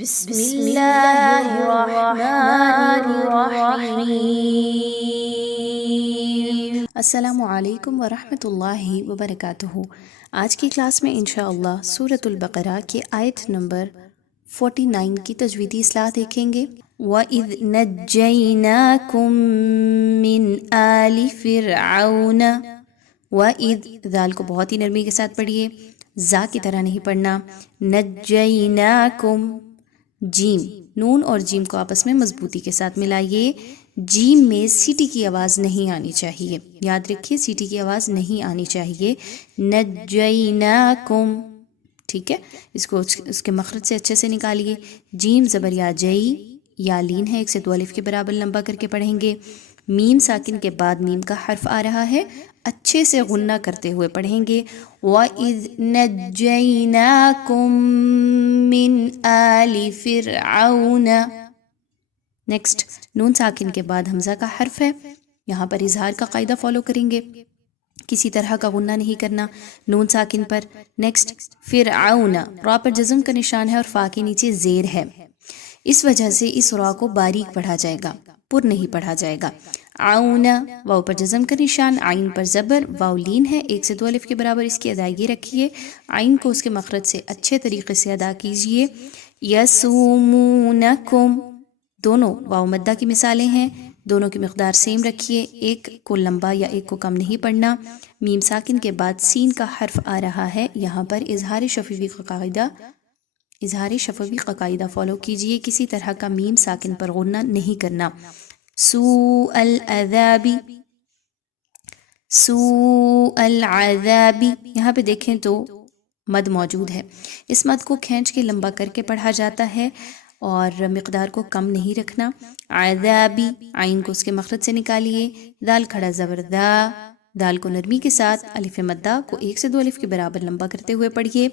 بسم اللہ الرحمن الرحیم۔ السلام علیکم ورحمۃ اللہ وبرکاتہ۔ آج کی کلاس میں انشاءاللہ سورۃ البقرہ کی آیت نمبر 49 کی تجویدی اصلاح دیکھیں گے۔ وَإِذْ نَجَّيْنَاكُم مِّنْ آلِ فِرْعَوْنَ۔ وَإِذْ، ذال کو بہت ہی نرمی کے ساتھ پڑھیے، زا کی طرح نہیں پڑھنا۔ نَجَّيْنَاكُم، جیم، نون اور جیم کو آپس میں مضبوطی کے ساتھ ملائیے۔ جیم میں سیٹی کی آواز نہیں آنی چاہیے، یاد رکھیے سیٹی کی آواز نہیں آنی چاہیے۔ نجیناکم، ٹھیک ہے، اس کو اس کے مخرج سے اچھے سے نکالیے۔ جیم زبر یا جئی، یا لین ہے، 1 سے 2 الف کے برابر لمبا کر کے پڑھیں گے۔ میم ساکن کے بعد میم کا حرف آ رہا ہے، اچھے سے غنہ کرتے ہوئے پڑھیں گے۔ وَإِذْ نَجَّيْنَاكُم مِّنْ آلِ فِرْعَوْنَ۔ نیکسٹ، نون ساکن کے بعد حمزہ کا حرف ہے، یہاں پر اظہار کا قاعدہ فالو کریں گے، کسی طرح کا غنہ نہیں کرنا نون ساکن پر۔ نیکسٹ، فرعون، را پر جزم کا نشان ہے اور فا کے نیچے زیر ہے، اس وجہ سے اس را کو باریک پڑھا جائے گا، پر نہیں پڑھا جائے گا۔ عون، واو پر جزم کا نشان، عین پر زبر، واو لین ہے، 1 سے 2 الف کے برابر اس کی ادائیگی رکھیے۔ عین کو اس کے مخرج سے اچھے طریقے سے ادا کیجئے۔ یسومونکم، دونوں واو مدہ کی مثالیں ہیں، دونوں کی مقدار سیم رکھیے، ایک کو لمبا یا ایک کو کم نہیں پڑھنا۔ میم ساکن کے بعد سین کا حرف آ رہا ہے، یہاں پر اظہار شفوی کا قاعدہ فالو کیجئے، کسی طرح کا میم ساکن پر غنہ نہیں کرنا۔ سوء العذاب، سوء العذاب، یہاں پہ دیکھیں تو مد موجود ہے، اس مد کو کھینچ کے لمبا کر کے پڑھا جاتا ہے اور مقدار کو کم نہیں رکھنا۔ عذابی، عین کو اس کے مخرج سے نکالیے، دال کھڑا زبر دا، دال کو نرمی کے ساتھ الف مدہ کو 1 سے 2 الف کے برابر لمبا کرتے ہوئے پڑھیے۔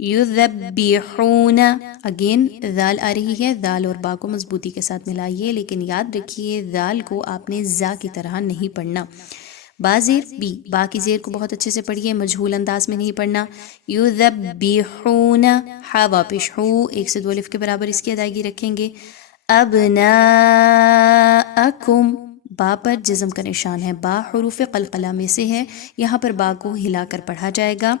یذبحون، اگین دال آ رہی ہے، دال اور با کو مضبوطی کے ساتھ ملائیے، لیکن یاد رکھیے دال کو آپ نے زا کی طرح نہیں پڑھنا۔ با زیر بی، با کی زیر کو بہت اچھے سے پڑھیے، مجہول انداز میں نہیں پڑھنا۔ یذبحون، ہا واپش ہو، 1 سے 2 الف کے برابر اس کی ادائیگی رکھیں گے۔ ابناءکم، با پر جزم کا نشان ہے، با حروف قلقلہ میں سے ہے، یہاں پر با کو ہلا کر پڑھا جائے گا۔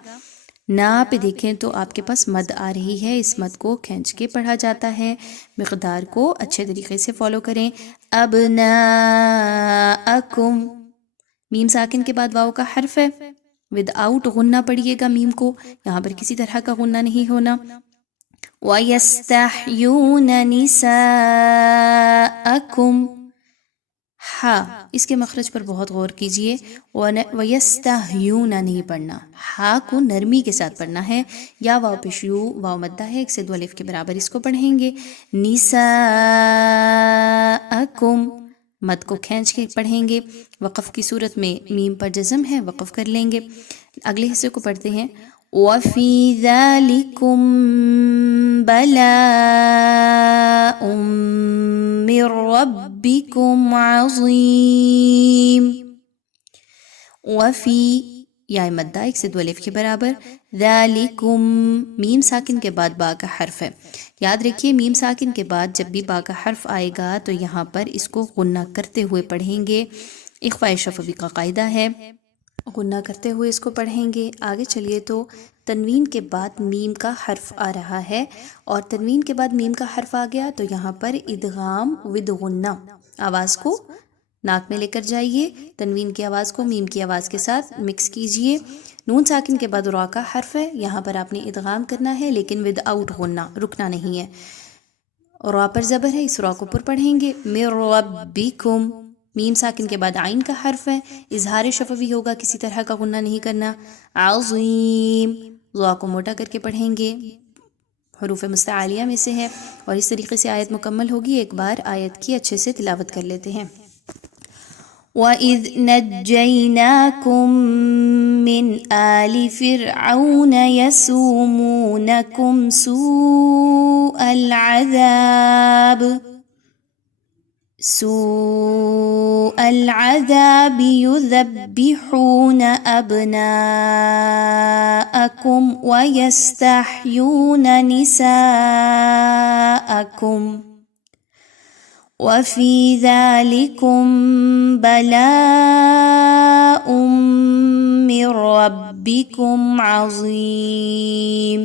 نا پہ دیکھیں تو آپ کے پاس مد آ رہی ہے، اس مد کو کھینچ کے پڑھا جاتا ہے، مقدار کو اچھے طریقے سے فالو کریں۔ ابناءکم، میم ساکن کے بعد واو کا حرف ہے، ود آؤٹ غنہ پڑھیے گا میم کو، یہاں پر کسی طرح کا غنہ نہیں ہونا۔ وَيَسْتَحْيُونَ نِسَاءَكُمْ، ہا اس کے مخرج پر بہت غور کیجئے، وَيَسْتَحْيُونَ نہیں پڑھنا، ہا کو نرمی کے ساتھ پڑھنا ہے، یا واو پیشیو، واو مدہ ہے، 1 سے 2 الف کے برابر اس کو پڑھیں گے۔ نِسَاءَكُمْ، مد کو کھینچ کے پڑھیں گے، وقف کی صورت میں میم پر جزم ہے، وقف کر لیں گے۔ اگلے حصے کو پڑھتے ہیں۔ وَفِي ذَلِكُمْ بَلَاءٌ مِّن رَبِّكُمْ عَظِيمٌ۔ وفی، یا مدہ 1 سے 2 الف کے برابر، ذالکم، میم ساکن کے بعد با کا حرف ہے، یاد رکھیے میم ساکن کے بعد جب بھی با کا حرف آئے گا تو یہاں پر اس کو غنہ کرتے ہوئے پڑھیں گے، اخفاء شفوی کا قاعدہ ہے، غنہ کرتے ہوئے اس کو پڑھیں گے۔ آگے چلیے تو تنوین کے بعد میم کا حرف آ رہا ہے، اور تنوین کے بعد میم کا حرف آ گیا تو یہاں پر ادغام ود غنہ، آواز کو ناک میں لے کر جائیے، تنوین کی آواز کو میم کی آواز کے ساتھ مکس کیجئے۔ نون ساکن کے بعد را کا حرف ہے، یہاں پر آپ نے ادغام کرنا ہے لیکن ود آؤٹ غنہ، رکنا نہیں ہے، را پر زبر ہے، اس را کو پر پڑھیں گے۔ من ربکم، میم ساکن کے بعد عین کا حرف ہے، اظہار شفوی ہوگا، کسی طرح کا غنہ نہیں کرنا۔ عظیم، ضا کو موٹا کر کے پڑھیں گے، حروف مستعلیہ میں سے ہے، اور اس طریقے سے آیت مکمل ہوگی۔ ایک بار آیت کی اچھے سے تلاوت کر لیتے ہیں۔ وَإِذْ نَجَّيْنَاكُم مِّنْ آلِ فِرْعَوْنَ يَسُومُونَكُمْ سُوءَ الْعَذَابِ يُذَبِّحُونَ أَبْنَاءَكُمْ وَيَسْتَحْيُونَ نِسَاءَكُمْ بلاءكم وفي ذلكم بلاء من ربكم عظيم.